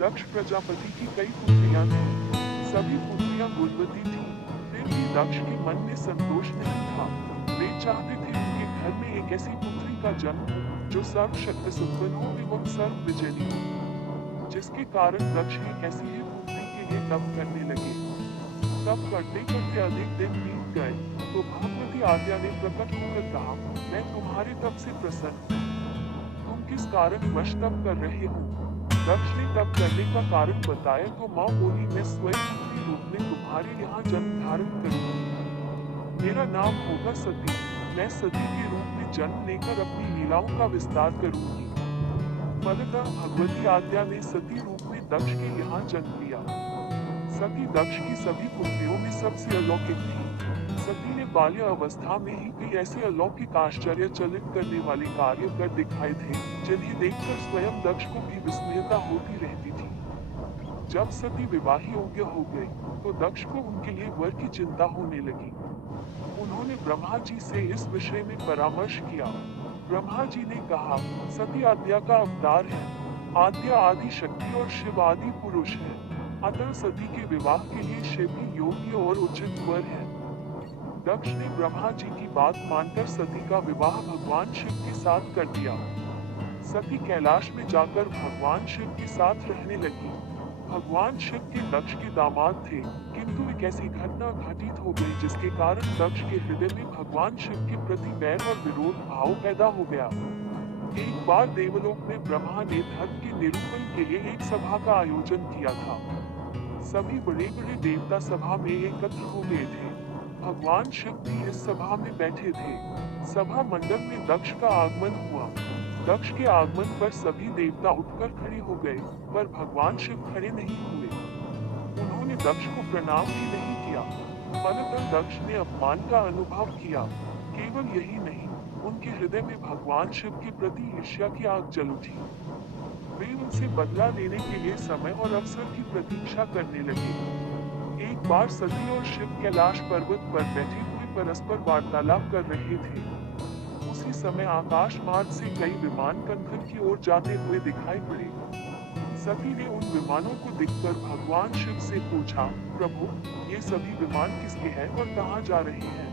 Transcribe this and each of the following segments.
दक्ष प्रजापति की कई पुत्रियां थीं। सभी पुत्रियां गुणवती थीं, फिर भी दक्ष के मन में संतोष नहीं था। वे चाहते थे उनके घर में एक ऐसी पुत्री का जन्म हो जो सर्वशक्ति संपन्न हो एवं सर्व विजयी हो, जिसके कारण दक्ष एक ऐसी ही पुत्री के लिए तप करने लगे। तप करते करते अधिक दिन बीत गए, तो भगवती आद्या ने प्रकट होकर कहा, मैं तुम्हारे तप से प्रसन्न हूँ। तुम किस कारण वश तप कर रहे हो? दक्ष ने तप करने का कारण बताया तो माँ बोली, मैं स्वयं पुत्री रूप में तुम्हारे यहाँ जन्म धारण करूंगी। मेरा नाम होगा सती। मैं सती के रूप में जन्म लेकर अपनी लीलाओं का विस्तार करूंगी। फलतः भगवती आद्या ने सती रूप में दक्ष के यहाँ जन्म लिया। सती दक्ष की सभी पुत्रियों में सबसे अलौकिक थी। सती ने बाल्य अवस्था में ही कई ऐसे अलौकिक आश्चर्यचकित करने वाले कार्य कर दिखाए थे, जिन्हें देखकर स्वयं दक्ष को भी विस्मयता होती रहती थी। जब सती विवाह योग्य हो गई, तो दक्ष को उनके लिए वर की चिंता होने लगी। उन्होंने ब्रह्मा जी से इस विषय में परामर्श किया। ब्रह्मा जी ने कहा, सती आद्या का अवतार है। आद्या आदि शक्ति और शिव आदि पुरुष है, अतः सती के विवाह के लिए शिव ही योग्य और उचित वर है। दक्ष ने ब्रह्मा जी की बात मानकर सती का विवाह भगवान शिव के साथ कर दिया। सती कैलाश में जाकर भगवान शिव के साथ रहने लगी। भगवान शिव के दक्ष के दामाद थे, किंतु एक ऐसी घटना घटित हो गई जिसके कारण दक्ष के हृदय में भगवान शिव के प्रति बैर और विरोध भाव पैदा हो गया। एक बार देवलोक में ब्रह्मा ने धर्म के निरूपण के लिए एक सभा का आयोजन किया था। सभी बड़े बड़े देवता सभा में एकत्र हो गए थे। भगवान शिव भी इस सभा में बैठे थे। सभा मंडप में दक्ष का आगमन हुआ। दक्ष के आगमन पर सभी देवता उठकर खड़े हो गए, पर भगवान शिव खड़े नहीं हुए। उन्होंने दक्ष को प्रणाम भी नहीं किया। फलतः दक्ष ने अपमान का अनुभव किया। केवल यही नहीं, उनके हृदय में भगवान शिव के प्रति ईर्ष्या की आग जल उठी। वे उनसे बदला लेने के लिए समय और अवसर की प्रतीक्षा करने लगे। एक बार सती और शिव कैलाश पर्वत पर बैठे हुए परस्पर वार्तालाप कर रहे थे। उसी समय आकाश मार्ग से कई विमान कंधर की ओर जाते हुए दिखाई पड़े। सती ने उन विमानों को देखकर भगवान शिव से पूछा, प्रभु, ये सभी विमान किसके हैं और कहाँ जा रहे हैं?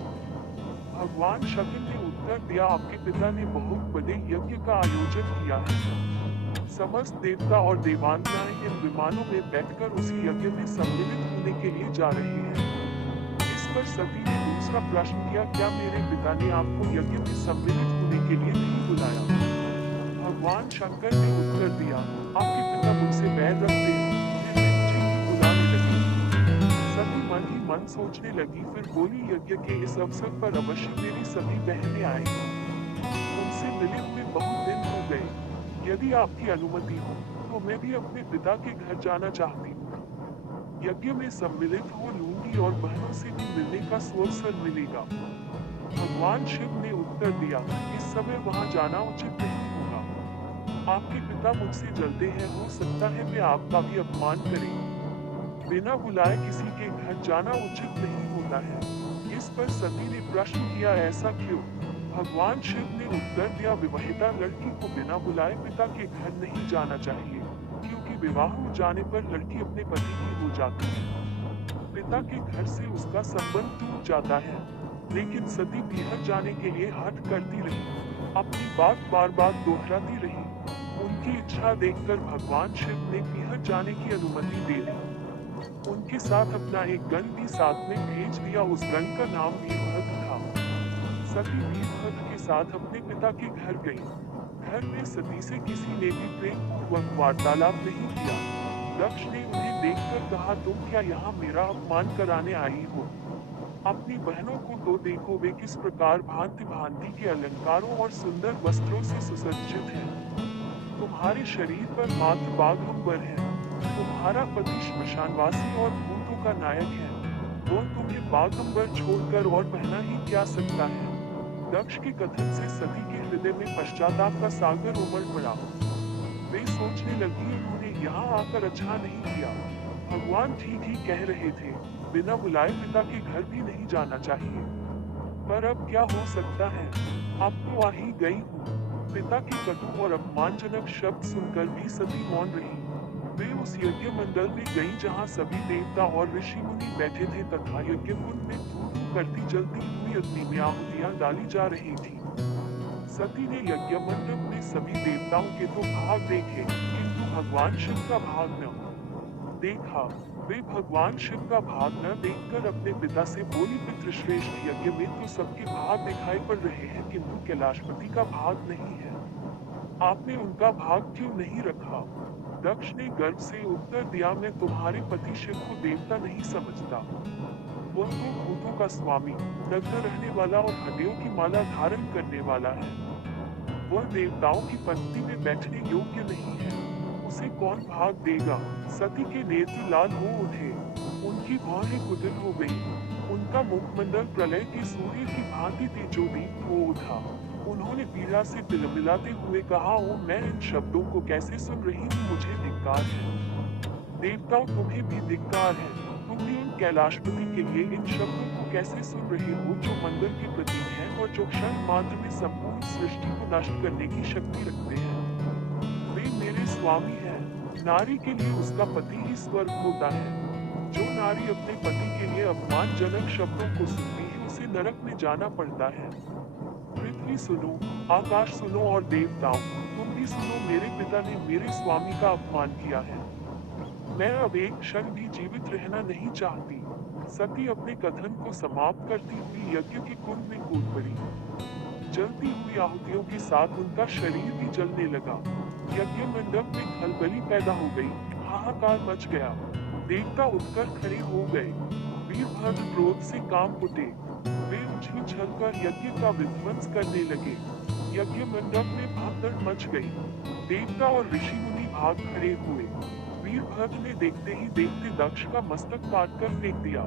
भगवान शिव ने उत्तर दिया, आपके पिता ने बहुत बड़े यज्ञ का आयोजन किया है। समस्त देवता और देवांगनाएं इन विमानों में बैठकर उसी यज्ञ में सम्मिलित होने के लिए जा रहे हैं। इस पर सती ने दूसरा प्रश्न किया, क्या मेरे पिता ने आपको यज्ञ में सम्मिलित होने के लिए नहीं बुलाया? भगवान शंकर ने उत्तर दिया, आपके पिता मुझसे बैर रखते हैं, फिर मुझे क्यों बुलाने लगे? सती मन ही मन सोचने लगी, फिर बोली, यज्ञ के इस अवसर पर अवश्य मेरी सभी बहनें आएंगी। उनसे मिले हुए बहुत दिन हो गए। यदि आपकी अनुमति हो तो मैं भी अपने पिता के घर जाना चाहती हूँ। यज्ञ में सम्मिलित हो लूंगी और बहनों से भी मिलने का अवसर मिलेगा। भगवान शिव ने उत्तर दिया, इस समय वहां जाना उचित नहीं होगा। आपके पिता मुझसे जलते हैं, हो सकता है वे आपका भी अपमान करें। बिना बुलाए किसी के घर जाना उचित नहीं होता है। इस पर सती ने प्रश्न किया, ऐसा क्यों? भगवान शिव ने उत्तर दिया, विवाहिता लड़की को बिना बुलाए पिता के घर नहीं जाना चाहिए, क्योंकि विवाह हो जाने पर लड़की अपने पति की हो जाती है। पिता के घर से उसका संबंध टूट जाता है। लेकिन सती बिहार जाने के लिए हठ करती रही, अपनी बात बार बार दोहराती रही। उनकी इच्छा देखकर भगवान शिव ने बिहार जाने की अनुमति दे दी। उनके साथ अपना एक गण भी साथ में भेज दिया। उस गण का नाम वीरभद्र था। सती वीरभद्र के साथ अपने पिता के घर गई। घर में सती से किसी ने भी प्रेम पूर्वक वार्तालाप नहीं किया। दक्ष ने उन्हें देखकर कहा, तुम क्या यहाँ मेरा अपमान कराने आई हो? अपनी बहनों को तो देखो, वे किस प्रकार भांति भांति के अलंकारों और सुंदर वस्त्रों से सुसज्जित हैं। तुम्हारे शरीर पर मात्र बाघंबर है। तुम्हारा पति श्मशानवासी और भूतों का नायक है। वो तुम्हें बाघंबर छोड़कर और पहना ही क्या सकता है? दक्ष के कथन से सती के हृदय में पश्चाताप का सागर उमड़ पड़ा। वे सोचने लगी, उन्होंने यहाँ आकर अच्छा नहीं किया। भगवान ठीक ही कह रहे थे, बिना बुलाए पिता के घर भी नहीं जाना चाहिए। पर अब क्या हो सकता है? अब तो आ ही गई हूँ। पिता के कटु और अपमानजनक शब्द सुनकर भी सती मौन रही। वे उस यज्ञ मंडल में गई जहाँ सभी देवता और ऋषि मुनि बैठे थे तथा यज्ञ कुंड में धू धू करती जलती हुई अग्नि में आहुतियां डाली जा रही थी। सती ने यज्ञ मंडप में सभी देवताओं के तो भाग देखे, किंतु भगवान शिव का भाग न देखा। वे भगवान शिव का भाग न देखकर अपने पिता से बोली, पितृश्रेष्ठ यज्ञ में तो सबके भाग दिखाई पड़ रहे हैं, किंतु कैलाशपति का भाग नहीं है। आपने उनका भाग क्यों नहीं रखा? दक्ष ने गर्व से उत्तर दिया, मैं तुम्हारे पति शिव को देवता नहीं समझता। वह तो भूतों का स्वामी, नग्न रहने वाला और हड्डियों की माला धारण करने वाला है। वह देवताओं की पंक्ति में बैठने योग्य नहीं है। उसे कौन भाग देगा? सती के नेत्र लाल हो उठे, उनकी भौहें कुटिल हो गई, उनका मुखमंडल प्रलय के सूर्य की भांति तेजोदीप्त हो उठा। उन्होंने पीड़ा से तिलमिलाते हुए कहा, ओ मैं इन शब्दों को कैसे सुन रही हूँ, मुझे धिक्कार है। देवताओं, तुम्हें भी धिक्कार है। तुम भी उन कैलाशपति के लिए इन शब्दों को कैसे सुन रहे हो, जो मंगल के प्रतीक हैं और जो क्षण मात्र में संपूर्ण सृष्टि को नष्ट करने की शक्ति रखते हैं। वे मेरे स्वामी हैं। नारी के लिए उसका पति ही स्वर्ग होता है। जो नारी अपने पति के लिए अपमानजनक शब्दों को सुनती है, उसे नरक में जाना पड़ता है। पृथ्वी सुनो, आकाश सुनो और देवताओं, तुम भी सुनो, मेरे पिता ने मेरे स्वामी का अपमान किया है। मैं अब एक क्षण भी जीवित रहना नहीं चाहती। सती अपने कथन को समाप्त करती हुई यज्ञ के कुंड में कूद पड़ी। जलती हुई आहुतियों के साथ उनका शरीर भी जलने लगा। यज्ञ मंडप में खलबली पैदा हो गई, हाहाकार मच गया। देवता उठकर खड़े हो गए। वीरभद्र क्रोध से कांप उठे। वे उछल उछलकर यज्ञ का विध्वंस करने लगे। यज्ञ मंडप में भगदड़ मच गई। देवता और ऋषि मुनि भाग खड़े हुए। वीरभद्र ने देखते ही देखते दक्ष का मस्तक काटकर फेंक दिया।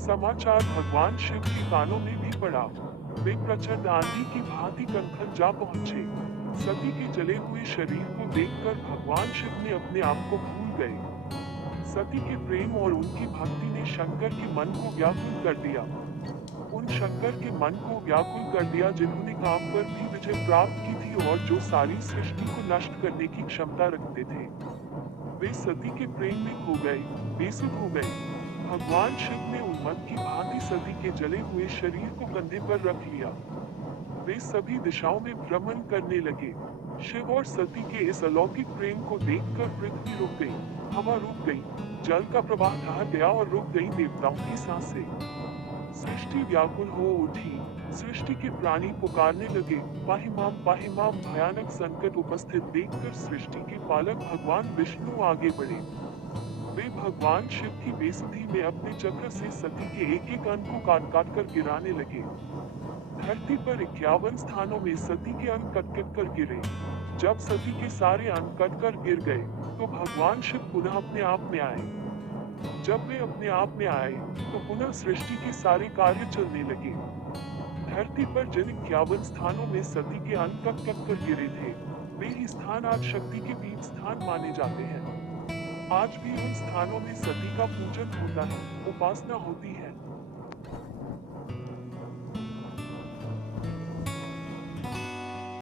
समाचार भगवान शिव के कानों में भी पड़ा। वे प्रचंड आंधी की भांति कंखल जा पहुंचे। सती के जले हुए शरीर को देखकर भगवान शिव ने अपने आप को भूल गए। सती के प्रेम और उनकी भक्ति ने शंकर के मन को व्याकुल कर दिया। उन शंकर के मन को व्याकुल कर दिया जिन्होंने काम पर भी विजय प्राप्त की थी और जो सारी सृष्टि को नष्ट करने की क्षमता रखते थे। वे सती के प्रेम में खो गए, बेसुध हो गए। भगवान शिव ने उन्मत्त की भांति सती के जले हुए शरीर को कंधे पर रख लिया। वे सभी दिशाओं में भ्रमण करने लगे। शिव और सती के इस अलौकिक प्रेम को देखकर पृथ्वी रुक गई, हवा रुक गई, जल का प्रवाह ठहर गया और रुक गई देवताओं की सांसें। सृष्टि व्याकुल हो उठी। सृष्टि के प्राणी पुकारने लगे, पाहि माम। भयानक संकट उपस्थित देखकर सृष्टि के पालक भगवान विष्णु आगे बढ़े। वे भगवान शिव की बेसुधी में अपने चक्र से सती के एक एक अंग को काट काट कर गिराने लगे। धरती पर 51 स्थानों में सती के अंग कट कट कर गिरे। जब सती के सारे अंग कट कर गिर गए तो भगवान शिव पुनः अपने आप में आए। जब वे अपने आप में आए तो पुनः सृष्टि के सारे कार्य चलने लगे। धरती पर जिन 51 स्थानों में सती के अंग कट कट कर गिरे थे, वे ही स्थान आज शक्ति के पीठ स्थान माने जाते हैं। आज भी उन स्थानों में सती का पूजन होता है, उपासना होती है।